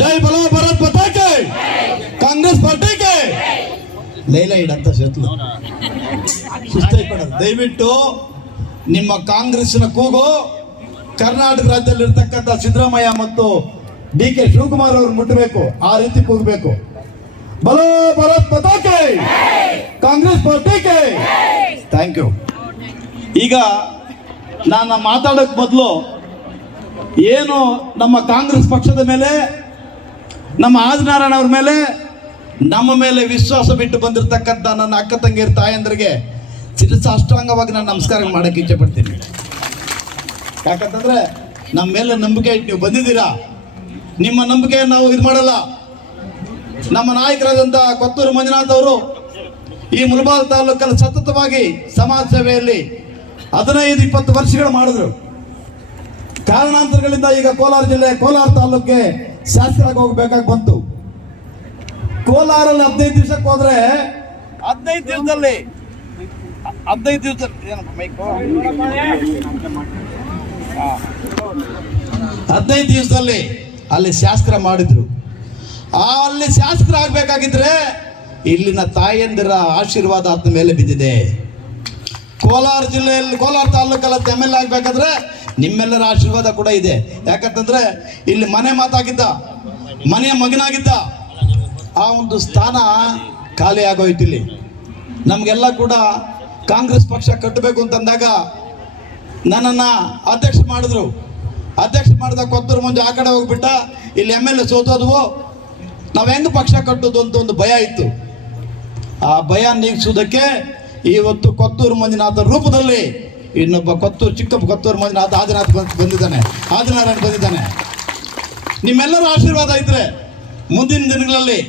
ಜೈ ಬಲೋ ಭಾರತ್ ಪತಾಕೆ ಕಾಂಗ್ರೆಸ್ ಪಾರ್ಟಿಗೆ ಲೈಲಾ ಇಡಂತ ಶತ್ರು ಸುಸ್ತಾಯ್ಪಡೋದು. ದಯವಿಟ್ಟು ನಿಮ್ಮ ಕಾಂಗ್ರೆಸ್ನ ಕೂಗು ಕರ್ನಾಟಕ ರಾಜ್ಯದಲ್ಲಿ ಇರ್ತಕ್ಕಂಥ ಸಿದ್ದರಾಮಯ್ಯ ಮತ್ತು ಡಿ.ಕೆ. ಶಿವಕುಮಾರ್ ಅವರು ಮುಟ್ಟಬೇಕು, ಆ ರೀತಿ ಕೂಗಬೇಕು. ಬಲೋ ಭಾರತ್ ಪತಾಕೆ ಕಾಂಗ್ರೆಸ್ ಪಾರ್ಟಿಗೆ. Thank you. ಈಗ ನಾನು ಮಾತಾಡೋಕ್ ಮೊದಲು ಏನು ನಮ್ಮ ಕಾಂಗ್ರೆಸ್ ಪಕ್ಷದ ಮೇಲೆ, ನಮ್ಮ ಆದಿನಾರಾಯಣ ಅವ್ರ ಮೇಲೆ, ನಮ್ಮ ಮೇಲೆ ವಿಶ್ವಾಸ ಬಿಟ್ಟು ಬಂದಿರತಕ್ಕಂಥ ನನ್ನ ಅಕ್ಕ ತಂಗಿಯರ ತಾಯಂದ್ರಿಗೆ ಸಾಷ್ಟಾಂಗವಾಗಿ ನಾನು ನಮಸ್ಕಾರ ಮಾಡಕ್ಕೆ ಇಚ್ಛೆ ಪಡ್ತೀನಿ. ಯಾಕಂತಂದ್ರೆ ನಮ್ಮ ಮೇಲೆ ನಂಬಿಕೆ ಇಟ್ಟು ನೀವು ಬಂದಿದ್ದೀರಾ. ನಿಮ್ಮ ನಂಬಿಕೆ ನಾವು ಇದು ಮಾಡಲ್ಲ. ನಮ್ಮ ನಾಯಕರಾದಂಥ ಕೊತ್ತೂರು ಮಂಜುನಾಥ್ ಅವರು ಈ ಮುಳಬಾಲ್ ತಾಲೂಕಲ್ಲಿ ಸತತವಾಗಿ ಸಮಾಜ ಸೇವೆಯಲ್ಲಿ 15-20 ವರ್ಷಗಳು ಮಾಡಿದ್ರು. ಕಾರಣಾಂತರಗಳಿಂದ ಈಗ ಕೋಲಾರ ಜಿಲ್ಲೆ ಕೋಲಾರ ತಾಲೂಕಿಗೆ ಶಾಸಕರಾಗಿ ಹೋಗ್ಬೇಕಾಗಿ ಬಂತು. ಕೋಲಾರಲ್ಲಿ 15 ದಿವಸಕ್ಕೆ ಹೋದ್ರೆ 15 ದಿವಸದಲ್ಲಿ ಅಲ್ಲಿ ಶಾಸಕರ ಮಾಡಿದ್ರು. ಅಲ್ಲಿ ಶಾಸಕರಾಗಬೇಕಾಗಿದ್ರೆ ಇಲ್ಲಿನ ತಾಯಂದಿರ ಆಶೀರ್ವಾದ ಆತನ ಮೇಲೆ ಬಿದ್ದಿದೆ. ಕೋಲಾರ ಜಿಲ್ಲೆಯಲ್ಲಿ ಕೋಲಾರ ತಾಲೂಕಲ್ಲಿ MLA ಆಗ್ಬೇಕಾದ್ರೆ ನಿಮ್ಮೆಲ್ಲರ ಆಶೀರ್ವಾದ ಕೂಡ ಇದೆ. ಯಾಕಂತಂದ್ರೆ ಇಲ್ಲಿ ಮನೆ ಮಾತಾಗಿದ್ದ, ಮನೆಯ ಮಗನಾಗಿದ್ದ, ಆ ಒಂದು ಸ್ಥಾನ ಖಾಲಿ ಆಗೋಯ್ತು. ಇಲ್ಲಿ ನಮಗೆಲ್ಲ ಕೂಡ ಕಾಂಗ್ರೆಸ್ ಪಕ್ಷ ಕಟ್ಟಬೇಕು ಅಂತಂದಾಗ ನನ್ನನ್ನು ಅಧ್ಯಕ್ಷ ಮಾಡಿದ್ರು. ಅಧ್ಯಕ್ಷ ಮಾಡಿದ ಕೊತ್ತೂರು ಮಂಜು ಆ ಕಡೆ ಹೋಗ್ಬಿಟ್ಟ. ಇಲ್ಲಿ MLA ಸೋತೋದ್ವು. ನಾವು ಹೆಂಗೆ ಪಕ್ಷ ಕಟ್ಟೋದು ಅಂತ ಒಂದು ಭಯ ಇತ್ತು. ಆ ಭಯ ನೀಗಿಸುವುದಕ್ಕೆ ಇವತ್ತು ಕೊತ್ತೂರು ಮಂಜುನಾಥ ರೂಪದಲ್ಲಿ ಇನ್ನೊಬ್ಬ ಕೊತ್ತೂರು ಮಂಜುನಾಥ ಆದಿನಾರಾಯಣ ಬಂದಿದ್ದಾನೆ. ನಿಮ್ಮೆಲ್ಲರ ಆಶೀರ್ವಾದ ಇದ್ರೆ ಮುಂದಿನ ದಿನಗಳಲ್ಲಿ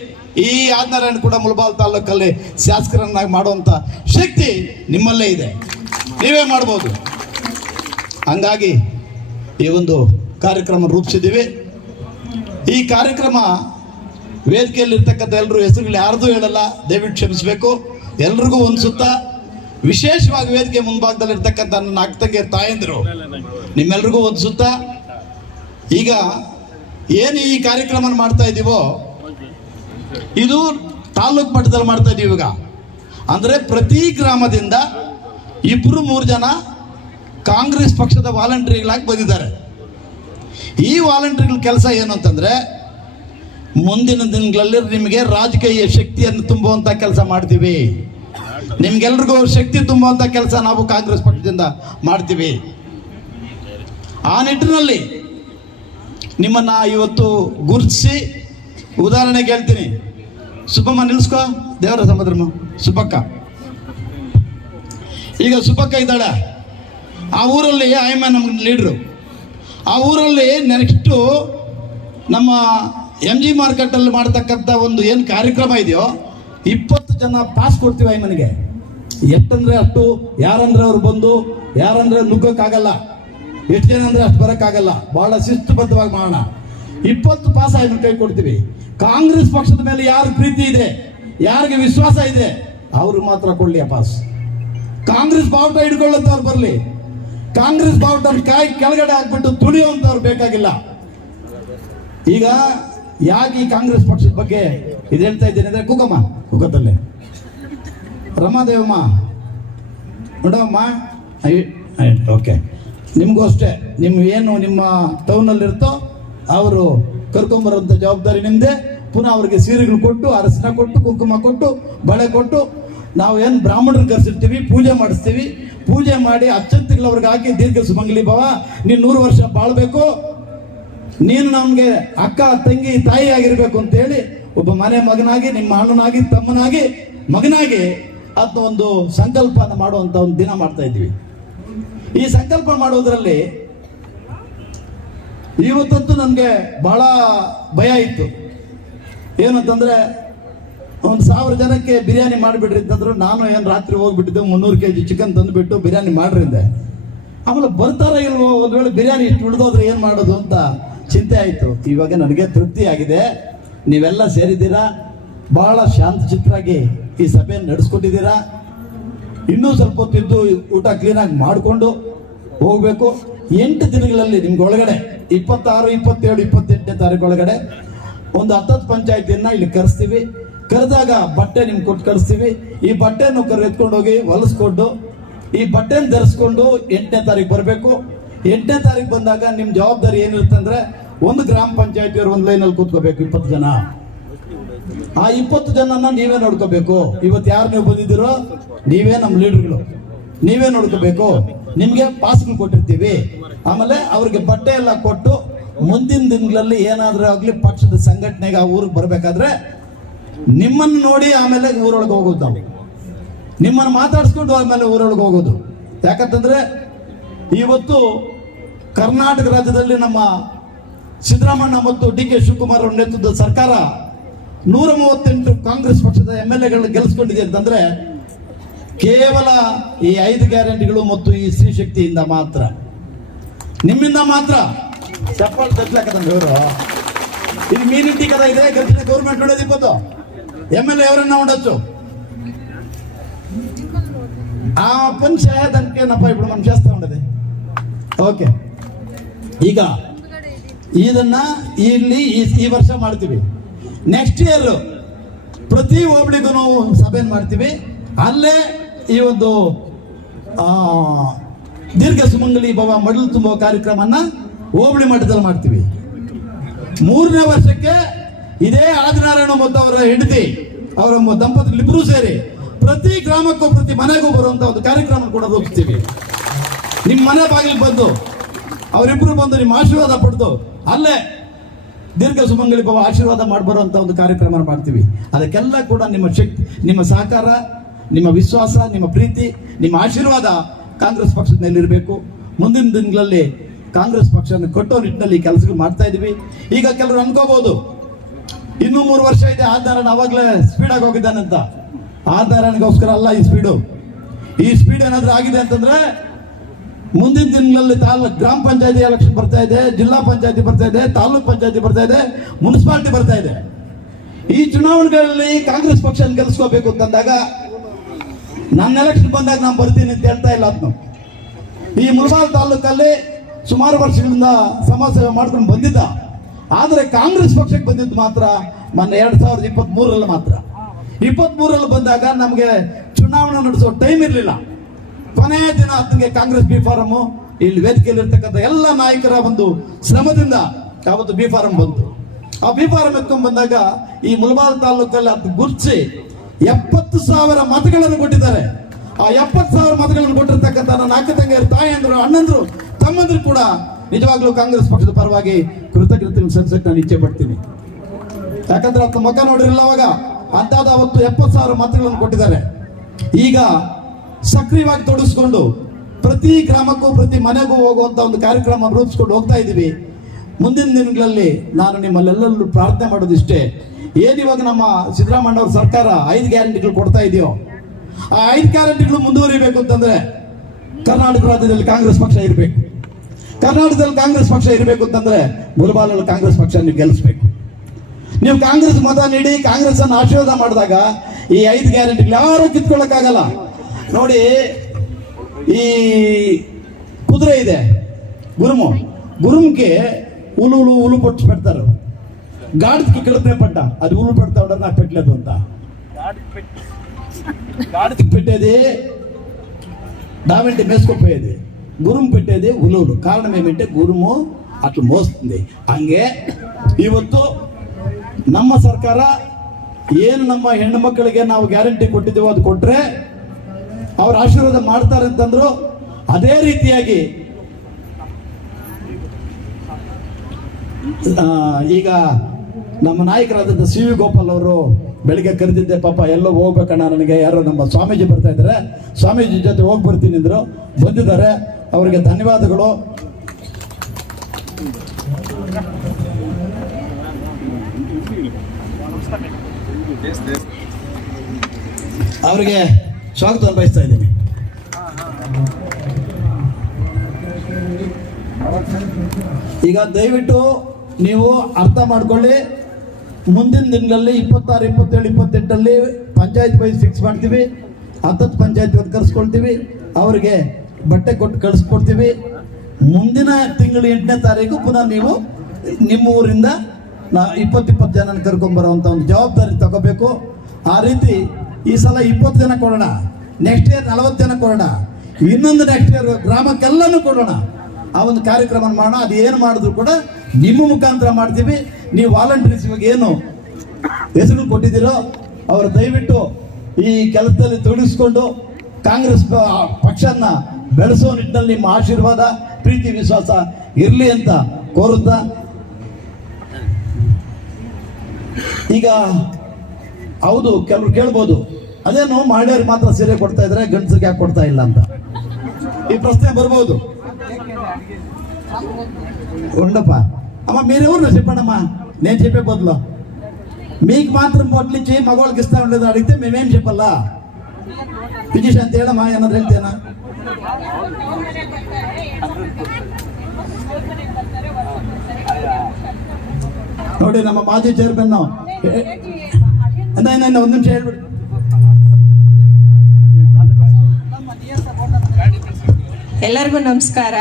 ಈ ಆದಿನಾರಾಯಣ ಕೂಡ ಮುಳಬಾಲ್ ತಾಲೂಕಲ್ಲಿ ಶಾಸಕರನ್ನಾಗಿ ಮಾಡುವಂಥ ಶಕ್ತಿ ನಿಮ್ಮಲ್ಲೇ ಇದೆ, ನೀವೇ ಮಾಡ್ಬೋದು. ಹಂಗಾಗಿ ಈ ಒಂದು ಕಾರ್ಯಕ್ರಮ ರೂಪಿಸಿದ್ದೀವಿ. ಈ ಕಾರ್ಯಕ್ರಮ ವೇದಿಕೆಯಲ್ಲಿರ್ತಕ್ಕಂಥ ಎಲ್ಲರೂ ಹೆಸರುಗಳು ಯಾರ್ದು ಹೇಳಲ್ಲ, ದಯವಿಟ್ಟು ಕ್ಷಮಿಸಬೇಕು. ಎಲ್ರಿಗೂ ಒಂದು ಸುತ್ತ, ವಿಶೇಷವಾಗಿ ವೇದಿಕೆ ಮುಂಭಾಗದಲ್ಲಿ ಇರ್ತಕ್ಕಂಥ ನನ್ನ ಅಕ್ಕ ತಂಗಿಯರ ತಾಯಂದಿರು, ನಿಮ್ಮೆಲ್ರಿಗೂ ಒಂದು ಸುತ್ತ. ಈಗ ಏನು ಈ ಕಾರ್ಯಕ್ರಮ ಮಾಡ್ತಾ ಇದ್ದೀವೋ ಇದು ತಾಲೂಕು ಮಟ್ಟದಲ್ಲಿ ಮಾಡ್ತಾ ಇದ್ದೀವಿ. ಈಗ ಅಂದರೆ ಪ್ರತಿ ಗ್ರಾಮದಿಂದ 2-3 ಜನ ಕಾಂಗ್ರೆಸ್ ಪಕ್ಷದ ವಾಲಂಟಿಯರ್ಗಳಾಗಿ ಬಂದಿದ್ದಾರೆ. ಈ ವಾಲಂಟಿಯರ್ಗಳ ಕೆಲಸ ಏನು ಅಂತಂದರೆ ಮುಂದಿನ ದಿನಗಳಲ್ಲಿ ನಿಮಗೆ ರಾಜಕೀಯ ಶಕ್ತಿಯನ್ನು ತುಂಬುವಂಥ ಕೆಲಸ ಮಾಡ್ತೀವಿ. ನಿಮ್ಗೆಲ್ರಿಗೂ ಶಕ್ತಿ ತುಂಬುವಂಥ ಕೆಲಸ ನಾವು ಕಾಂಗ್ರೆಸ್ ಪಕ್ಷದಿಂದ ಮಾಡ್ತೀವಿ. ಆ ನಿಟ್ಟಿನಲ್ಲಿ ನಿಮ್ಮನ್ನು ಇವತ್ತು ಗುರುತಿಸಿ, ಉದಾಹರಣೆಗೆ ಹೇಳ್ತೀನಿ. ಸುಬ್ಬಮ್ಮ ನಿಲ್ಸ್ಕೋ, ದೇವರ ಸಮುದ್ರಮ್ಮ, ಸುಬ್ಬಕ್ಕ. ಈಗ ಸುಬ್ಬಕ್ಕ ಇದ್ದಾಳೆ. ಆ ಊರಲ್ಲಿ ಆಯಮ್ಮ ನಮ್ಗೆ ಲೀಡ್ರು. ಆ ಊರಲ್ಲಿ ನೆಕ್ಸ್ಟು ನಮ್ಮ MG ಮಾರ್ಕೆಟಲ್ಲಿ ಮಾಡ್ತಕ್ಕಂಥ ಒಂದು ಏನು ಕಾರ್ಯಕ್ರಮ ಇದೆಯೋ 20 ಜನ ಪಾಸ್ ಕೊಡ್ತೀವಿ ಆಯಮ್ಮನಿಗೆ. ಎಷ್ಟಂದ್ರೆ ಅಷ್ಟು, ಯಾರಂದ್ರೆ ಅವ್ರು ಬಂದು ಯಾರಂದ್ರೆ ನುಗ್ಗಕ್ಕಾಗಲ್ಲ, ಎಷ್ಟು ಜನ ಅಂದ್ರೆ ಅಷ್ಟು ಬರೋಕ್ಕಾಗಲ್ಲ. ಬಹಳ ಶಿಸ್ತುಬದ್ಧವಾಗಿ ಮಾಡೋಣ. 20 ಪಾಸ್ ಆಯಮ್ಮನ ಕೈ ಕೊಡ್ತೀವಿ. ಕಾಂಗ್ರೆಸ್ ಪಕ್ಷದ ಮೇಲೆ ಯಾರು ಪ್ರೀತಿ ಇದೆ, ಯಾರಿಗೆ ವಿಶ್ವಾಸ ಇದೆ ಅವ್ರಿಗೆ ಮಾತ್ರ ಕೊಡ್ಲಿ ಆ ಪಾಸ್. ಕಾಂಗ್ರೆಸ್ ಬಾವುಟ ಹಿಡ್ಕೊಳ್ಳುತ್ತವ್ರು ಬರಲಿ. ಕಾಂಗ್ರೆಸ್ ಬಾವುಟ ಕೆಳಗಡೆ ಹಾಕ್ಬಿಟ್ಟು ತುಳಿಯುವಂತವ್ರು ಬೇಕಾಗಿಲ್ಲ. ಈಗ ಯಾಕೆ ಈ ಕಾಂಗ್ರೆಸ್ ಪಕ್ಷದ ಬಗ್ಗೆ ಇದು ಹೇಳ್ತಾ ಇದ್ದೇನೆ ಅಂದ್ರೆ, ಕುಕ್ಕತ್ತಲ್ಲೇ ರಮಾದೇವಮ್ಮ ನೋಡಮ್ಮ, ಓಕೆ, ನಿಮಗೂ ಅಷ್ಟೇ. ಏನು ನಿಮ್ಮ ಟೌನಲ್ಲಿರುತ್ತೋ ಅವರು ಕರ್ಕೊಂಬರುವಂಥ ಜವಾಬ್ದಾರಿ ನಿಮ್ಮದೇ. ಪುನಃ ಅವ್ರಿಗೆ ಸೀರೆಗಳು ಕೊಟ್ಟು, ಅರಸಿನ ಕೊಟ್ಟು, ಕುಂಕುಮ ಕೊಟ್ಟು, ಬಳೆ ಕೊಟ್ಟು, ನಾವು ಏನು ಬ್ರಾಹ್ಮಣರು ಕರೆಸಿರ್ತೀವಿ, ಪೂಜೆ ಮಾಡಿಸ್ತೀವಿ. ಪೂಜೆ ಮಾಡಿ ಅಚ್ಚಂತಿಗಳು ಅವ್ರಿಗೆ ಹಾಕಿ, ದೀರ್ಘ ಸುಮಂಗಲಿ ಭವ, ನೀನು 100 ವರ್ಷ ಬಾಳ್ಬೇಕು, ನೀನು ನಮಗೆ ಅಕ್ಕ ತಂಗಿ ತಾಯಿ ಆಗಿರ್ಬೇಕು ಅಂತೇಳಿ ಒಬ್ಬ ಮನೆ ಮಗನಾಗಿ, ನಿಮ್ಮ ಅಣ್ಣನಾಗಿ, ತಮ್ಮನಾಗಿ, ಮಗನಾಗಿ ಅದನ್ನ ಒಂದು ಸಂಕಲ್ಪ ಮಾಡುವಂಥ ಒಂದು ದಿನ ಮಾಡ್ತಾ ಇದ್ವಿ. ಈ ಸಂಕಲ್ಪ ಮಾಡೋದ್ರಲ್ಲಿ ಇವತ್ತಂತೂ ನನಗೆ ಬಹಳ ಭಯ ಇತ್ತು. ಏನಂತಂದ್ರೆ 1,000 ಜನಕ್ಕೆ ಬಿರಿಯಾನಿ ಮಾಡಿಬಿಡ್ರಿ ಅಂತಂದ್ರು. ನಾನು ಏನು ರಾತ್ರಿ ಹೋಗ್ಬಿಟ್ಟಿದ್ದೆ 300 kg ಚಿಕನ್ ತಂದುಬಿಟ್ಟು ಬಿರಿಯಾನಿ ಮಾಡ್ರಿಂದೆ. ಆಮೇಲೆ ಬರ್ತಾರ ಇಲ್ವೋ, ಒಂದು ವೇಳೆ ಬಿರಿಯಾನಿ ಇಷ್ಟು ಉಳಿದೋದ್ರೆ ಏನು ಮಾಡೋದು ಅಂತ ಚಿಂತೆ ಆಯಿತು. ಇವಾಗ ನನಗೆ ತೃಪ್ತಿ ಆಗಿದೆ. ನೀವೆಲ್ಲ ಸೇರಿದ್ದೀರಾ, ಬಹಳ ಶಾಂತ ಚಿತ್ತರಾಗಿ ಈ ಸಭೆಯನ್ನು ನಡೆಸ್ಕೊಟ್ಟಿದ್ದೀರಾ. ಇನ್ನೂ ಸ್ವಲ್ಪ ಹೊತ್ತಿದ್ದು ಊಟ ಕ್ಲೀನಾಗಿ ಮಾಡಿಕೊಂಡು ಹೋಗಬೇಕು. 8 ದಿನಗಳಲ್ಲಿ ನಿಮ್ಗೆ ಒಳಗಡೆ 26, 27, 28ನೇ ತಾರೀಕು ಒಳಗಡೆ ಒಂದು 10 ಪಂಚಾಯತಿಯನ್ನ ಇಲ್ಲಿ ಕರೆಸ್ತೀವಿ. ಕರೆದಾಗ ಬಟ್ಟೆ ನಿಮ್ಗೆ ಕೊಟ್ಟು ಕಳಿಸ್ತೀವಿ. ಈ ಬಟ್ಟೆಯನ್ನು ಎತ್ಕೊಂಡು ಹೋಗಿ ಹೊಲಿಸ್ಕೊಂಡು ಈ ಬಟ್ಟೆನ ಧರಿಸ್ಕೊಂಡು 8ನೇ ತಾರೀಕು ಬರಬೇಕು. 8ನೇ ತಾರೀಕು ಬಂದಾಗ ನಿಮ್ಮ ಜವಾಬ್ದಾರಿ ಏನಿರುತ್ತೆ ಅಂದ್ರೆ, ಒಂದು ಗ್ರಾಮ ಪಂಚಾಯತಿಯವರು ಒಂದು ಲೈನಲ್ಲಿ ಕೂತ್ಕೋಬೇಕು 20 ಜನ. ಆ 20 ಜನನ ನೀವೇ ನೋಡ್ಕೋಬೇಕು. ಇವತ್ತು ಯಾರು ನೀವು ಬಂದಿದ್ದೀರೋ ನೀವೇ ನಮ್ಮ ಲೀಡರ್ಗಳು, ನೀವೇ ನೋಡ್ಕೋಬೇಕು. ನಿಮ್ಗೆ ಪಾಸ್ಗಳು ಕೊಟ್ಟಿರ್ತೀವಿ. ಆಮೇಲೆ ಅವ್ರಿಗೆ ಬಟ್ಟೆ ಎಲ್ಲ ಕೊಟ್ಟು ಮುಂದಿನ ದಿನಗಳಲ್ಲಿ ಏನಾದ್ರೂ ಆಗ್ಲಿ ಪಕ್ಷದ ಸಂಘಟನೆಗೆ ಆ ಊರಿಗೆ ಬರ್ಬೇಕಾದ್ರೆ ನಿಮ್ಮನ್ನು ನೋಡಿ ಆಮೇಲೆ ಊರೊಳಗೆ ಹೋಗೋದು. ನಾವು ನಿಮ್ಮನ್ನು ಮಾತಾಡಿಸ್ಕೊಂಡು ಆಮೇಲೆ ಊರೊಳಗೆ ಹೋಗೋದು. ಯಾಕಂತಂದ್ರೆ ಇವತ್ತು ಕರ್ನಾಟಕ ರಾಜ್ಯದಲ್ಲಿ ನಮ್ಮ ಸಿದ್ದರಾಮಣ್ಣ ಮತ್ತು DK ಶಿವಕುಮಾರ್ ಅವರ ನೇತೃತ್ವದ ಸರ್ಕಾರ 138 ಕಾಂಗ್ರೆಸ್ ಪಕ್ಷದ MLAಗಳನ್ನ ಗೆಲ್ಲಿಸ್ಕೊಂಡಿದೆ ಅಂತಂದ್ರೆ ಕೇವಲ ಈ 5 ಗ್ಯಾರಂಟಿಗಳು ಮತ್ತು ಈ ಸ್ತ್ರೀ ಶಕ್ತಿಯಿಂದ ಮಾತ್ರ, ನಿಮ್ಮಿಂದ ಮಾತ್ರ. ಚಪ್ಪಾಳೆ ತಟ್ಲಾಕಂದ್ರೆ ಇವರು ಇದು ಮೀನಿಟ್ಟಿ ಕದ ಇದೆ. ಗೌರ್ಮೆಂಟ್ ನೋಡೋದು 20 MLA ಅವರನ್ನ ఉండొచ్చు. ఆ పని చేయడానికి ఇప్పుడు మనం చేస్తా ఉండేది. ఓకే, ಈಗ ಇದನ್ನ ಇಲ್ಲಿ ಈ ವರ್ಷ ಮಾಡ್ತೀವಿ. ನೆಕ್ಸ್ಟ್ ಇಯರ್ ಪ್ರತಿ ಹೋಬಳಿಗೂ ನಾವು ಸಭೆಯನ್ನು ಮಾಡ್ತೀವಿ. ಅಲ್ಲೇ ಈ ಒಂದು ದೀರ್ಘ ಸುಮಂಗಲಿ ಭವ ಮಡಲು ತುಂಬುವ ಕಾರ್ಯಕ್ರಮನ ಹೋಬಳಿ ಮಟ್ಟದಲ್ಲಿ ಮಾಡ್ತೀವಿ. 3ನೇ ವರ್ಷಕ್ಕೆ ಇದೇ ಆದಿನಾರಾಯಣ ಮತ್ತು ಅವರ ಹೆಂಡತಿ ಅವರ ದಂಪತಿಗಳಿಬ್ಬರೂ ಸೇರಿ ಪ್ರತಿ ಗ್ರಾಮಕ್ಕೂ ಪ್ರತಿ ಮನೆಗೂ ಬರುವಂತ ಒಂದು ಕಾರ್ಯಕ್ರಮ ಕೂಡ ರೂಪಿಸ್ತೀವಿ. ನಿಮ್ಮ ಮನೆ ಬಾಗಿಲಿಗೆ ಬಂದು ಅವರಿಬ್ಬರು ಬಂದು ನಿಮ್ಮ ಆಶೀರ್ವಾದ ಪಡೆದು ಅಲ್ಲೇ ದೀರ್ಘ ಸುಮಂಗಲಿ ಭವ ಆಶೀರ್ವಾದ ಮಾಡಿಬರುವಂತ ಒಂದು ಕಾರ್ಯಕ್ರಮ ಮಾಡ್ತೀವಿ. ಅದಕ್ಕೆಲ್ಲ ಕೂಡ ನಿಮ್ಮ ಶಕ್ತಿ, ನಿಮ್ಮ ಸಹಕಾರ, ನಿಮ್ಮ ವಿಶ್ವಾಸ, ನಿಮ್ಮ ಪ್ರೀತಿ, ನಿಮ್ಮ ಆಶೀರ್ವಾದ ಕಾಂಗ್ರೆಸ್ ಪಕ್ಷದ ಮೇಲೆ ಇರಬೇಕು. ಮುಂದಿನ ದಿನಗಳಲ್ಲಿ ಕಾಂಗ್ರೆಸ್ ಪಕ್ಷನ ಕಟ್ಟೋ ನಿಟ್ಟಿನಲ್ಲಿ ಕೆಲಸಗಳು ಮಾಡ್ತಾ ಇದೀವಿ. ಈಗ ಕೆಲವರು ಅನ್ಕೋಬಹುದು ಇನ್ನೂ 3 ವರ್ಷ ಇದೆ, ಆಧಾರನ ಅವಾಗಲೇ ಸ್ಪೀಡ್ ಆಗಿ ಹೋಗಿದ್ದಾನಂತ. ಆಧಾರನಿಗೋಸ್ಕರ ಅಲ್ಲ ಈ ಸ್ಪೀಡು. ಈ ಸ್ಪೀಡ್ ಏನಾದ್ರೂ ಆಗಿದೆ ಅಂತಂದ್ರೆ ಮುಂದಿನ ದಿನಗಳಲ್ಲಿ ಗ್ರಾಮ ಪಂಚಾಯತಿ ಎಲೆಕ್ಷನ್ ಬರ್ತಾ ಇದೆ, ಜಿಲ್ಲಾ ಪಂಚಾಯತಿ ಬರ್ತಾ ಇದೆ, ತಾಲೂಕ್ ಪಂಚಾಯತಿ ಬರ್ತಾ ಇದೆ, ಮುನ್ಸಿಪಾಲಿಟಿ ಬರ್ತಾ ಇದೆ. ಈ ಚುನಾವಣೆಗಳಲ್ಲಿ ಕಾಂಗ್ರೆಸ್ ಪಕ್ಷ ಗೆಲ್ಲಿಸ್ಕೋಬೇಕು ಅಂತಂದಾಗ ನನ್ನ ಎಲೆಕ್ಷನ್ ಬಂದಾಗ ನಾನು ಬರ್ತೀನಿ ಅಂತ ಹೇಳ್ತಾ ಇಲ್ಲ. ಅದನ್ನು ಈ ಮುಳಬಾಗಿಲು ತಾಲೂಕಲ್ಲಿ ಸುಮಾರು ವರ್ಷಗಳಿಂದ ಸಮಾಜ ಸೇವೆ ಮಾಡ್ಕೊಂಡು ಬಂದಿದ್ದ. ಆದರೆ ಕಾಂಗ್ರೆಸ್ ಪಕ್ಷಕ್ಕೆ ಬಂದಿದ್ದು ಮಾತ್ರ ಮೊನ್ನೆ 2023ರಲ್ಲಿ ಮಾತ್ರ. 23ರಲ್ಲಿ ಬಂದಾಗ ನಮಗೆ ಚುನಾವಣೆ ನಡೆಸೋ ಟೈಮ್ ಇರಲಿಲ್ಲ. ಕೊನೆಯ ದಿನ ಅದಕ್ಕೆ ಕಾಂಗ್ರೆಸ್ ಬಿ ಫಾರಂ ಇಲ್ಲಿ ವೇದಿಕೆಯಲ್ಲಿ ಇರ್ತಕ್ಕಂಥ ಎಲ್ಲ ನಾಯಕರ ಒಂದು ಶ್ರಮದಿಂದ ಅವತ್ತು ಬಿ ಫಾರಂ ಬಂತು. ಆ ಬಿ ಫಾರಂ ಎತ್ಕೊಂಡ್ ಬಂದಾಗ ಈ ಮುಳಬಾಗಿಲು ತಾಲೂಕಲ್ಲಿ ಅದು ಗುರ್ತಿಸಿ 70,000 ಮತಗಳನ್ನು ಕೊಟ್ಟಿದ್ದಾರೆ. ಆ 70,000 ಮತಗಳನ್ನು ಕೊಟ್ಟಿರ್ತಕ್ಕಂಥ ನನ್ನ ಅಕ್ಕ ತಂಗಿಯರು, ತಾಯಿಯಂದರು, ಅಣ್ಣಂದರು, ತಮ್ಮಂದರು ಕೂಡ ನಿಜವಾಗ್ಲೂ ಕಾಂಗ್ರೆಸ್ ಪಕ್ಷದ ಪರವಾಗಿ ಕೃತಜ್ಞತೆ ಸಲ್ಲಿಸಕ್ಕೆ ನಾನು ಇಚ್ಛೆ ಪಡ್ತೀನಿ. ಯಾಕಂದ್ರೆ ಅವತ್ತು ಮುಖ ನೋಡಿರಲಿಲ್ಲ ಅವಾಗ. ಅಂತಾದ ಅವತ್ತು 70,000 ಮತಗಳನ್ನು ಕೊಟ್ಟಿದ್ದಾರೆ. ಈಗ ಸಕ್ರಿಯವಾಗಿ ತೊಡಗಿಸ್ಕೊಂಡು ಪ್ರತಿ ಗ್ರಾಮಕ್ಕೂ ಪ್ರತಿ ಮನೆಗೂ ಹೋಗುವಂತ ಒಂದು ಕಾರ್ಯಕ್ರಮ ರೂಪಿಸ್ಕೊಂಡು ಹೋಗ್ತಾ ಇದ್ದೀವಿ. ಮುಂದಿನ ದಿನಗಳಲ್ಲಿ ನಾನು ನಿಮ್ಮಲ್ಲೆಲ್ಲರೂ ಪ್ರಾರ್ಥನೆ ಮಾಡೋದಿಷ್ಟೇ, ಏನಿವಾಗ ನಮ್ಮ ಸಿದ್ದರಾಮಣ್ಣ ಅವ್ರ ಸರ್ಕಾರ 5 ಗ್ಯಾರಂಟಿಗಳು ಕೊಡ್ತಾ ಇದೆಯೋ ಆ 5 ಗ್ಯಾರಂಟಿಗಳು ಮುಂದುವರಿಬೇಕು ಅಂತಂದ್ರೆ ಕರ್ನಾಟಕ ರಾಜ್ಯದಲ್ಲಿ ಕಾಂಗ್ರೆಸ್ ಪಕ್ಷ ಇರಬೇಕು. ಕರ್ನಾಟಕದಲ್ಲಿ ಕಾಂಗ್ರೆಸ್ ಪಕ್ಷ ಇರಬೇಕು ಅಂತಂದ್ರೆ ಮುಳಬಾಗಿಲಲ್ಲಿ ಕಾಂಗ್ರೆಸ್ ಪಕ್ಷ ನೀವು ಗೆಲ್ಲಿಸ್ಬೇಕು. ನೀವು ಕಾಂಗ್ರೆಸ್ ಮತ ನೀಡಿ ಕಾಂಗ್ರೆಸ್ ಅನ್ನು ಆಶೀರ್ವಾದ ಮಾಡಿದಾಗ ಈ 5 ಗ್ಯಾರಂಟಿಗಳು ಯಾರು ಕಿತ್ಕೊಳ್ಳಕ್ಕಾಗಲ್ಲ. ನೋಡಿ, ಈ ಕುದುರೆ ಇದೆ ಗುರುಮ್ಗೆ ಹುಲು ಪಟ್ಟು పెడతారు. గాడిదకి కిడతే పడ్డ అది ఉలు పెడతా ఉండదు, నాకు పెట్టలేదు అంత. గాడిదకి పెట్టేది దావెంటి మేసుకుపోయేది, గురుము పెట్టేది ఉలువులు. కారణం ఏమంటే గురుము అట్లా మోస్తుంది. ಹಂಗೆ ಇವತ್ತು ನಮ್ಮ ಸರ್ಕಾರ ಏನು ನಮ್ಮ ಹೆಣ್ಣು ಮಕ್ಕಳಿಗೆ ನಾವು ಗ್ಯಾರಂಟಿ ಕೊಟ್ಟಿದ್ದೇವೋ ಅದು ಕೊಟ್ರೆ ಅವ್ರ ಆಶೀರ್ವಾದ ಮಾಡ್ತಾರೆ ಅಂತಂದ್ರು. ಅದೇ ರೀತಿಯಾಗಿ ಈಗ ನಮ್ಮ ನಾಯಕರಾದಂಥ CV ಗೋಪಾಲ್ ಅವರು ಬೆಳಿಗ್ಗೆ ಕರೆದಿದ್ದೆ, ಪಾಪ ಎಲ್ಲೋ ಹೋಗ್ಬೇಕಣ್ಣ ನನಗೆ, ಯಾರೋ ನಮ್ಮ ಸ್ವಾಮೀಜಿ ಬರ್ತಾ ಇದ್ದಾರೆ, ಸ್ವಾಮೀಜಿ ಜೊತೆ ಹೋಗಿ ಬರ್ತೀನಿ ಅಂದ್ರು. ಬಂದಿದ್ದಾರೆ, ಅವರಿಗೆ ಧನ್ಯವಾದಗಳು. ಅವರಿಗೆ ಸ್ವಾಗತ ಬಯಸ್ತಾ ಇದ್ದೀನಿ. ಈಗ ದಯವಿಟ್ಟು ನೀವು ಅರ್ಥ ಮಾಡ್ಕೊಳ್ಳಿ, ಮುಂದಿನ ದಿನಗಳಲ್ಲಿ 26, 27, 28 ಪಂಚಾಯತ್ ವೈಸ್ ಫಿಕ್ಸ್ ಮಾಡ್ತೀವಿ. 10 ಪಂಚಾಯತ್ ಕರೆಸ್ಕೊಳ್ತೀವಿ, ಅವರಿಗೆ ಬಟ್ಟೆ ಕೊಟ್ಟು ಕಳಿಸ್ಕೊಡ್ತೀವಿ. ಮುಂದಿನ ತಿಂಗಳು 8ನೇ ತಾರೀಕು ಪುನಃ ನೀವು ನಿಮ್ಮ ಊರಿಂದ 20 ಜನ ಕರ್ಕೊಂಡ್ಬರೋವಂಥ ಒಂದು ಜವಾಬ್ದಾರಿ ತಗೋಬೇಕು. ಆ ರೀತಿ ಈ ಸಲ 20 ಜನ ಕೊಡೋಣ, ನೆಕ್ಸ್ಟ್ ಇಯರ್ 40 ಜನ ಕೊಡೋಣ, ಇನ್ನೊಂದು ನೆಕ್ಸ್ಟ್ ಇಯರ್ ಗ್ರಾಮಕ್ಕೆಲ್ಲನೂ ಕೊಡೋಣ. ಆ ಒಂದು ಕಾರ್ಯಕ್ರಮ ಮಾಡೋಣ. ಅದು ಏನು ಮಾಡಿದ್ರು ಕೂಡ ನಿಮ್ಮ ಮುಖಾಂತರ ಮಾಡ್ತೀವಿ. ನೀವು ವಾಲಂಟಿಯರ್ಸ್ ಇವಾಗ ಏನು ಹೆಸರು ಕೊಟ್ಟಿದ್ದೀರೋ ಅವರು ದಯವಿಟ್ಟು ಈ ಕೆಲಸದಲ್ಲಿ ತೊಡಗಿಸ್ಕೊಂಡು ಕಾಂಗ್ರೆಸ್ ಪಕ್ಷನ ಬೆಳೆಸೋ ನಿಟ್ಟಿನಲ್ಲಿ ನಿಮ್ಮ ಆಶೀರ್ವಾದ, ಪ್ರೀತಿ, ವಿಶ್ವಾಸ ಇರಲಿ ಅಂತ ಕೋರುತ್ತಾ, ಈಗ ಹೌದು ಕೆಲವರು ಕೇಳ್ಬೋದು, ಅದೇನು ಮಹಿಳೆಯರಿಗೆ ಮಾತ್ರ ಸೀರೆ ಕೊಡ್ತಾ ಇದ್ರೆ ಗಂಡಸರಿಗೆ ಯಾಕೆ ಕೊಡ್ತಾ ಇಲ್ಲ ಅಂತ ಈ ಪ್ರಶ್ನೆ ಬರ್ಬೋದು. ఉండప్ప అమ్మ మీరెవరు చెప్పండమ్మా, నేను చెప్పే బదులు మీకు మాత్రం పొట్లించి మగవాళ్ళకి ఇస్తా ఉండేది అడిగితే మేమేం చెప్పాలా? పిటిషన్ తేడమా ఏమన్నా వెళ్తేనా? ನೋಡಿ ನಮ್ಮ ಮಾಜಿ ಚೇರ್ಮನ್ ಒಂದು ನಿಮಿಷ ಹೇಳ್ಬಿಡಿ. ಎಲ್ಲರಿಗೂ ನಮಸ್ಕಾರ.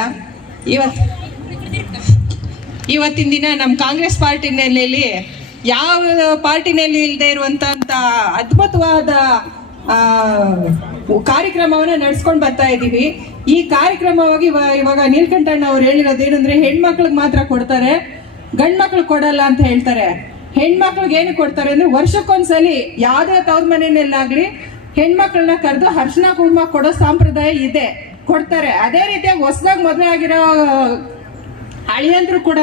ಇವತ್ತಿನ ದಿನ ನಮ್ಮ ಕಾಂಗ್ರೆಸ್ ಪಾರ್ಟಿನಲ್ಲಿ ಯಾವ ಪಾರ್ಟಿನಲ್ಲಿ ಇಲ್ಲದೆ ಇರುವಂತ ಅದ್ಭುತವಾದ ಕಾರ್ಯಕ್ರಮವನ್ನು ನಡೆಸ್ಕೊಂಡು ಬರ್ತಾ ಇದ್ದೀವಿ. ಈ ಕಾರ್ಯಕ್ರಮವಾಗಿ ಇವಾಗ ನೀಲಕಂಠಣ್ಣ ಅವ್ರು ಹೇಳಿರೋದೇನಂದ್ರೆ ಹೆಣ್ಮಕ್ಳಿಗೆ ಮಾತ್ರ ಕೊಡ್ತಾರೆ, ಗಂಡ್ ಮಕ್ಳಿಗೆ ಕೊಡಲ್ಲ ಅಂತ ಹೇಳ್ತಾರೆ. ಹೆಣ್ಮಕ್ಳಿಗೆ ಏನು ಕೊಡ್ತಾರೆ ಅಂದ್ರೆ ವರ್ಷಕ್ಕೊಂದ್ಸಲಿ ಯಾವ್ದೇ ತವ್ರ ಮನೆಯಲ್ಲಾಗ್ಲಿ ಹೆಣ್ಮಕ್ಳನ್ನ ಕರೆದು ಅರ್ಶಿನ ಕುಂಕುಮ ಕೊಡೋ ಸಂಪ್ರದಾಯ ಇದೆ, ಕೊಡ್ತಾರೆ. ಅದೇ ರೀತಿಯಾಗಿ ಹೊಸದಾಗಿ ಮದುವೆ ಆಗಿರೋ ಅಳಿಯಂದ್ರು ಕೂಡ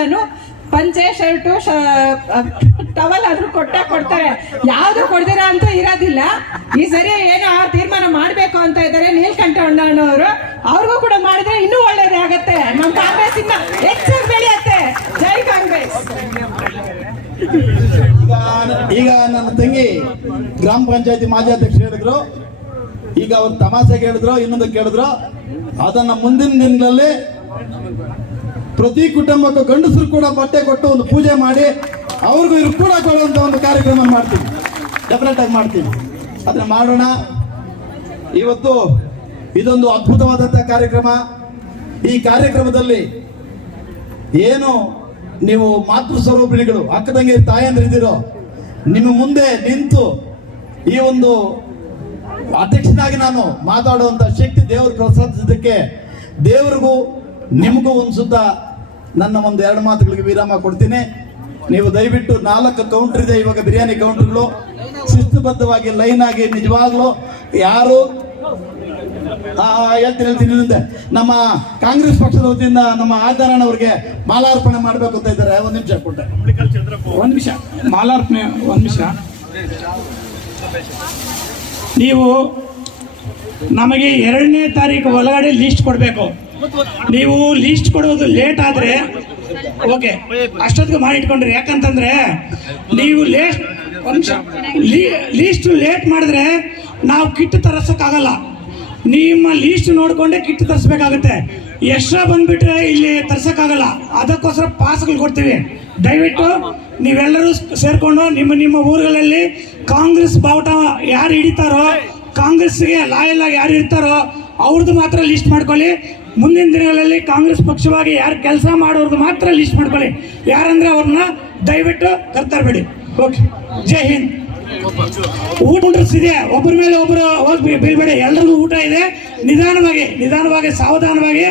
ಪಂಚೆ ಶರ್ಟು ಟವಲ್ ಆದ್ರೂ ಕೊಡ್ತಾರೆ. ಯಾವ್ದು ಕೊಡ್ದಿರ ಅಂತೂ ಇರೋದಿಲ್ಲ. ಈ ಸರಿ ಏನೋ ತೀರ್ಮಾನ ಮಾಡ್ಬೇಕು ಅಂತ ಇದ್ದಾರೆ ನೀಲಕಂಠ ಅಣ್ಣನವರು. ಅವ್ರಿಗೂ ಕೂಡ ಮಾಡಿದ್ರೆ ಇನ್ನೂ ಒಳ್ಳೇದೇ ಆಗತ್ತೆ, ನಮ್ಮ ಕಾಂಗ್ರೆಸ್ ಇನ್ನ ಹೆಚ್ಚಾಗಿ ಬೆಳೆಯತ್ತೆ. ಜೈ ಕಾಂಗ್ರೆಸ್. ಈಗ ನನ್ನ ತಂಗಿ ಗ್ರಾಮ ಪಂಚಾಯತಿ ಮಾಜಿ ಅಧ್ಯಕ್ಷ ಹೇಳಿದ್ರು, ಈಗ ಅವ್ರು ತಮಾಷೆಗೆ ಹೇಳಿದ್ರು, ಇನ್ನೊಂದು ಕೇಳಿದ್ರು. ಅದನ್ನ ಮುಂದಿನ ದಿನಗಳಲ್ಲಿ ಪ್ರತಿ ಕುಟುಂಬಕ್ಕೂ ಗಂಡಸರು ಕೂಡ ಬಟ್ಟೆ ಕೊಟ್ಟು ಒಂದು ಪೂಜೆ ಮಾಡಿ ಅವ್ರಿಗೂ ಇವ್ರು ಕೂಡ ಕೊಡುವಂತ ಒಂದು ಕಾರ್ಯಕ್ರಮ ಮಾಡ್ತೀವಿ, ಡೆಫಿನೆಟ್ ಆಗಿ ಮಾಡ್ತೀವಿ. ಅದನ್ನ ಮಾಡೋಣ. ಇವತ್ತು ಇದೊಂದು ಅದ್ಭುತವಾದಂಥ ಕಾರ್ಯಕ್ರಮ. ಈ ಕಾರ್ಯಕ್ರಮದಲ್ಲಿ ಏನು ನೀವು ಮಾತೃ ಸ್ವರೂಪಿಣಿಗಳು ಅಕ್ಕದಂಗೆ ತಾಯಂದಿರಿದ್ದೀರೋ, ನಿಮ್ಮ ಮುಂದೆ ನಿಂತು ಈ ಒಂದು ಅಧ್ಯಕ್ಷನಾಗಿ ನಾನು ಮಾತಾಡುವಂತ ಶಕ್ತಿ ದೇವರು ಪ್ರಸಾದಿಸಿದ್ದಕ್ಕೆ ದೇವರಿಗೂ ನಿಮಗೂ ಒಂದು ಸುತ್ತ ನನ್ನ ಒಂದು 2 ಮಾತುಗಳಿಗೆ ವಿರಾಮ ಕೊಡ್ತೀನಿ. ನೀವು ದಯವಿಟ್ಟು 4 ಕೌಂಟರ್ ಇದೆ ಇವಾಗ, ಬಿರಿಯಾನಿ ಕೌಂಟರ್ಗಳು ಶಿಸ್ತುಬದ್ಧವಾಗಿ ಲೈನ್ ಆಗಿ ನಿಜವಾಗ್ಲೂ ಯಾರು ಹೇಳ್ತೀನಿ ಮುಂದೆ ನಮ್ಮ ಕಾಂಗ್ರೆಸ್ ಪಕ್ಷದ ವತಿಯಿಂದ ನಮ್ಮ ಆಧಾರಣ ಅವರಿಗೆ ಮಾಲಾರ್ಪಣೆ ಮಾಡಬೇಕು ಅಂತ ಇದ್ದಾರೆ. 1 ನಿಮಿಷ ಕೊಟ್ಟೆ, 1 ನಿಮಿಷ ಮಾಲಾರ್ಪಣೆ. 1 ನಿಮಿಷ. ನೀವು ನಮಗೆ 2ನೇ ತಾರೀಕು ಒಳಗಡೆ ಲಿಸ್ಟ್ ಕೊಡಬೇಕು. ನೀವು ಲಿಸ್ಟ್ ಕೊಡೋದು ಲೇಟ್ ಆದರೆ ಓಕೆ, ಅಷ್ಟೊತ್ತಿಗೆ ಮಾಡಿ ಇಟ್ಕೊಂಡ್ರಿ. ಯಾಕಂತಂದ್ರೆ ನೀವು ಲೀಸ್ಟ್ ಲೇಟ್ ಮಾಡಿದ್ರೆ ನಾವು ಕಿಟ್ ತರಿಸೋಕ್ಕಾಗಲ್ಲ. ನಿಮ್ಮ ಲೀಸ್ಟ್ ನೋಡಿಕೊಂಡೆ ಕಿಟ್ ತರಿಸ್ಬೇಕಾಗುತ್ತೆ. ಎಕ್ಸ್ಟ್ರಾ ಬಂದ್ಬಿಟ್ರೆ ಇಲ್ಲಿ ತರ್ಸಕ್ಕಾಗಲ್ಲ. ಅದಕ್ಕೋಸ್ಕರ ಪಾಸ್ಗಳು ಕೊಡ್ತೀವಿ. ದಯವಿಟ್ಟು ನೀವೆಲ್ಲರೂ ಸೇರ್ಕೊಂಡು ನಿಮ್ಮ ಊರುಗಳಲ್ಲಿ ಕಾಂಗ್ರೆಸ್ ಬಾವುಟ ಯಾರು ಹಿಡಿತಾರೋ, ಕಾಂಗ್ರೆಸ್ಗೆ ಲಾಯಲ್ ಆಗಿ ಯಾರು ಇರ್ತಾರೋ ಅವ್ರದ್ದು ಮಾತ್ರ ಲಿಸ್ಟ್ ಮಾಡ್ಕೊಳ್ಳಿ. ಮುಂದಿನ ದಿನಗಳಲ್ಲಿ ಕಾಂಗ್ರೆಸ್ ಪಕ್ಷವಾಗಿ ಯಾರು ಕೆಲಸ ಮಾಡೋರ್ದು ಮಾತ್ರ ಲಿಸ್ಟ್ ಮಾಡ್ಕೊಳ್ಳಿ. ಯಾರಂದ್ರೆ ಅವ್ರನ್ನ ದಯವಿಟ್ಟು ಕರ್ತರಬೇಡಿ. ಓಕೆ, ಜೈ ಹಿಂದ್. ಊಟ ಇದೆ, ಒಬ್ಬರ ಮೇಲೆ ಒಬ್ಬರು ಹೋಗಿ ಬೀಳ್ಬೇಡಿ. ಎಲ್ರಿಗೂ ಊಟ ಇದೆ. ನಿಧಾನವಾಗಿ ಸಾವಧಾನವಾಗಿ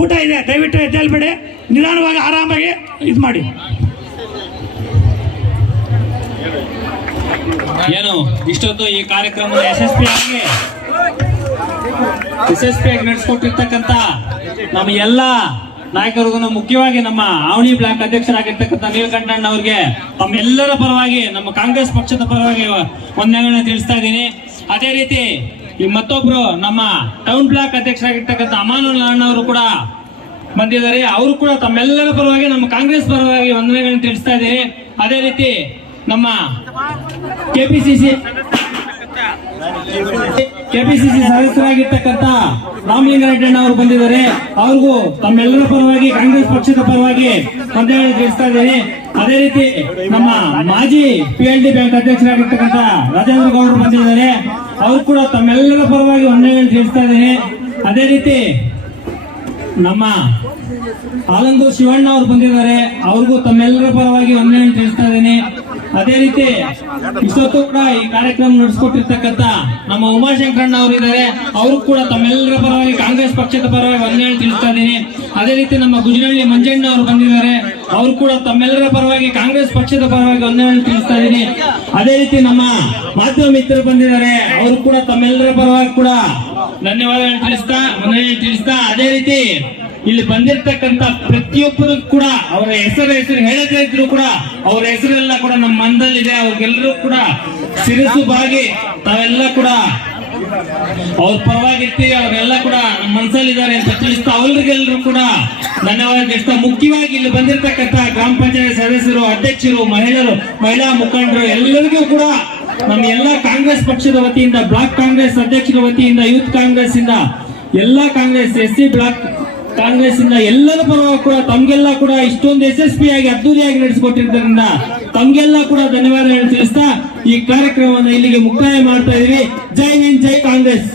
ಊಟ ಇದೆ. ದಯವಿಟ್ಟು ಎದ್ದೇಳ್ಬೇಡಿ. ನಿಧಾನವಾಗಿ ಆರಾಮಾಗಿ ಇದು ಮಾಡಿ. ಏನು ಇಷ್ಟೊತ್ತು ಈ ಕಾರ್ಯಕ್ರಮದ ಯಶಸ್ವಿಯಾಗಿ ನಡೆಸಿಕೊಟ್ಟಿರ್ತಕ್ಕಂಥ ನಮ್ಮ ಎಲ್ಲ ನಾಯಕರಿಗೂ, ಮುಖ್ಯವಾಗಿ ನಮ್ಮ ಆವಣಿ ಬ್ಲಾಕ್ ಅಧ್ಯಕ್ಷರಾಗಿರ್ತಕ್ಕಂಥ ನೀಲಕಂಠಣ್ಣ ಅವ್ರಿಗೆ ತಮ್ಮೆಲ್ಲರ ಪರವಾಗಿ, ನಮ್ಮ ಕಾಂಗ್ರೆಸ್ ಪಕ್ಷದ ಪರವಾಗಿ ವಂದನೆಗಳನ್ನ ತಿಳಿಸ್ತಾ ಇದ್ದೀನಿ. ಅದೇ ರೀತಿ ಈ ಮತ್ತೊಬ್ರು ನಮ್ಮ ಟೌನ್ ಬ್ಲಾಕ್ ಅಧ್ಯಕ್ಷರಾಗಿರ್ತಕ್ಕಂಥ ಅಮಾನುಲ್ಲಾ ಅಣ್ಣ ಅವರು ಕೂಡ ಬಂದಿದ್ದಾರೆ. ಅವರು ಕೂಡ ತಮ್ಮೆಲ್ಲರ ಪರವಾಗಿ, ನಮ್ಮ ಕಾಂಗ್ರೆಸ್ ಪರವಾಗಿ ವಂದನೆಗಳನ್ನ ತಿಳಿಸ್ತಾ ಇದ್ದೀನಿ. ಅದೇ ರೀತಿ ನಮ್ಮ ಕೆಪಿಸಿಸಿ ಸದಸ್ಯರಾಗಿರ್ತಕ್ಕಂಥ ರಾಮಲಿಂಗಾರೆಡ್ಡಿ ಅವರು ಬಂದಿದ್ದಾರೆ. ಅವ್ರಿಗೂ ತಮ್ಮೆಲ್ಲರ ಪರವಾಗಿ, ಕಾಂಗ್ರೆಸ್ ಪಕ್ಷದ ಪರವಾಗಿ ವಂದನೆಗಳನ್ನು ತಿಳಿಸ್ತಾ ಇದ್ದೀನಿ. ಅದೇ ರೀತಿ ನಮ್ಮ ಮಾಜಿ PLD ಬ್ಯಾಂಕ್ ಅಧ್ಯಕ್ಷರಾಗಿರ್ತಕ್ಕಂಥ ರಾಜೇಂದ್ರ ಗೌಡರು ಬಂದಿದ್ದಾರೆ. ಅವರು ಕೂಡ ತಮ್ಮೆಲ್ಲರ ಪರವಾಗಿ ವಂದನೆಗಳನ್ನು ತಿಳಿಸ್ತಾ ಇದ್ದೀನಿ. ಅದೇ ರೀತಿ ನಮ್ಮ ಆಲಂದೂರು ಶಿವಣ್ಣ ಅವರು ಬಂದಿದ್ದಾರೆ, ಅವ್ರಿಗೂ ತಮ್ಮೆಲ್ಲರ ಪರವಾಗಿ ವಂದನೆ ತಿಳಿಸ್ತಾ ಇದ್ದೀನಿ. ಅದೇ ರೀತಿ ಇಷ್ಟೊತ್ತು ಕೂಡ ಈ ಕಾರ್ಯಕ್ರಮ ನಡೆಸ್ಕೊಟ್ಟಿರ್ತಕ್ಕಂಥ ನಮ್ಮ ಉಮಾಶಂಕರಣ್ಣ ಅವರು ಇದ್ದಾರೆ, ಅವರು ಕೂಡ ತಮ್ಮೆಲ್ಲರ ಪರವಾಗಿ ಕಾಂಗ್ರೆಸ್ ಪಕ್ಷದ ಪರವಾಗಿ ವಂದನೆ ತಿಳಿಸ್ತಾ ಇದ್ದೀನಿ. ಅದೇ ರೀತಿ ನಮ್ಮ ಗುಜರಳ್ಳಿ ಮಂಜಣ್ಣ ಅವರು ಬಂದಿದ್ದಾರೆ, ಅವರು ಕೂಡ ತಮ್ಮೆಲ್ಲರ ಪರವಾಗಿ ಕಾಂಗ್ರೆಸ್ ಪಕ್ಷದ ಪರವಾಗಿ ವಂದನೆ ತಿಳಿಸ್ತಾ ಇದ್ದೀನಿ. ಅದೇ ರೀತಿ ನಮ್ಮ ಮಾಧ್ಯಮ ಮಿತ್ರರು ಬಂದಿದ್ದಾರೆ, ಅವರು ಕೂಡ ತಮ್ಮೆಲ್ಲರ ಪರವಾಗಿ ಕೂಡ ಧನ್ಯವಾದಗಳನ್ನು ವಂದನೆ ತಿಳಿಸ್ತಾ ಅದೇ ರೀತಿ ಇಲ್ಲಿ ಬಂದಿರತಕ್ಕಂತ ಪ್ರತಿಯೊಬ್ಬರು ಕೂಡ ಅವರ ಹೆಸರು ಹೇಳದೇ ಇದ್ರು ಕೂಡ ಅವರ ಹೆಸರೆಲ್ಲ ಕೂಡ ನಮ್ಮ ಮನದಲ್ಲಿದೆ. ಅವ್ರಿಗೆಲ್ಲರೂ ಕೂಡ ಶಿರಸು ಬಾಗಿ ತಾವೆಲ್ಲ ಕೂಡ ಅವ್ರ ಪರವಾಗಿರ್ತೀವಿ, ಅವರೆಲ್ಲ ಕೂಡ ನಮ್ಮ ಮನಸ್ಸಲ್ಲಿದ್ದಾರೆ ಅಂತ ತಿಳಿಸ್ತಾ ಅವ್ರಿಗೆಲ್ಲರೂ ಕೂಡ ಧನ್ಯವಾದ ತಿಳಿಸ್ತಾ, ಮುಖ್ಯವಾಗಿ ಇಲ್ಲಿ ಬಂದಿರತಕ್ಕಂತ ಗ್ರಾಮ ಪಂಚಾಯತ್ ಸದಸ್ಯರು, ಅಧ್ಯಕ್ಷರು, ಮಹಿಳಾ ಮುಖಂಡರು ಎಲ್ಲರಿಗೂ ಕೂಡ ನಮ್ಮ ಎಲ್ಲ ಕಾಂಗ್ರೆಸ್ ಪಕ್ಷದ ವತಿಯಿಂದ, ಬ್ಲಾಕ್ ಕಾಂಗ್ರೆಸ್ ಅಧ್ಯಕ್ಷರ ವತಿಯಿಂದ, ಯೂತ್ ಕಾಂಗ್ರೆಸ್ ಇಂದ, ಎಲ್ಲಾ ಕಾಂಗ್ರೆಸ್ SC ಬ್ಲಾಕ್ ಕಾಂಗ್ರೆಸ್ ಇಂದ ಎಲ್ಲರ ಪರವಾಗಿ ಕೂಡ ತಮ್ಗೆಲ್ಲ ಕೂಡ ಇಷ್ಟೊಂದು ಯಶಸ್ವಿಯಾಗಿ ಅದ್ದೂರಿಯಾಗಿ ನಡೆಸಿಕೊಟ್ಟಿದ್ದರಿಂದ ತಮ್ಗೆಲ್ಲ ಕೂಡ ಧನ್ಯವಾದಗಳನ್ನು ತಿಳಿಸ್ತಾ ಈ ಕಾರ್ಯಕ್ರಮವನ್ನು ಇಲ್ಲಿಗೆ ಮುಕ್ತಾಯ ಮಾಡ್ತಾ ಇದೀವಿ. ಜೈ ಹಿಂದ್, ಜೈ ಕಾಂಗ್ರೆಸ್.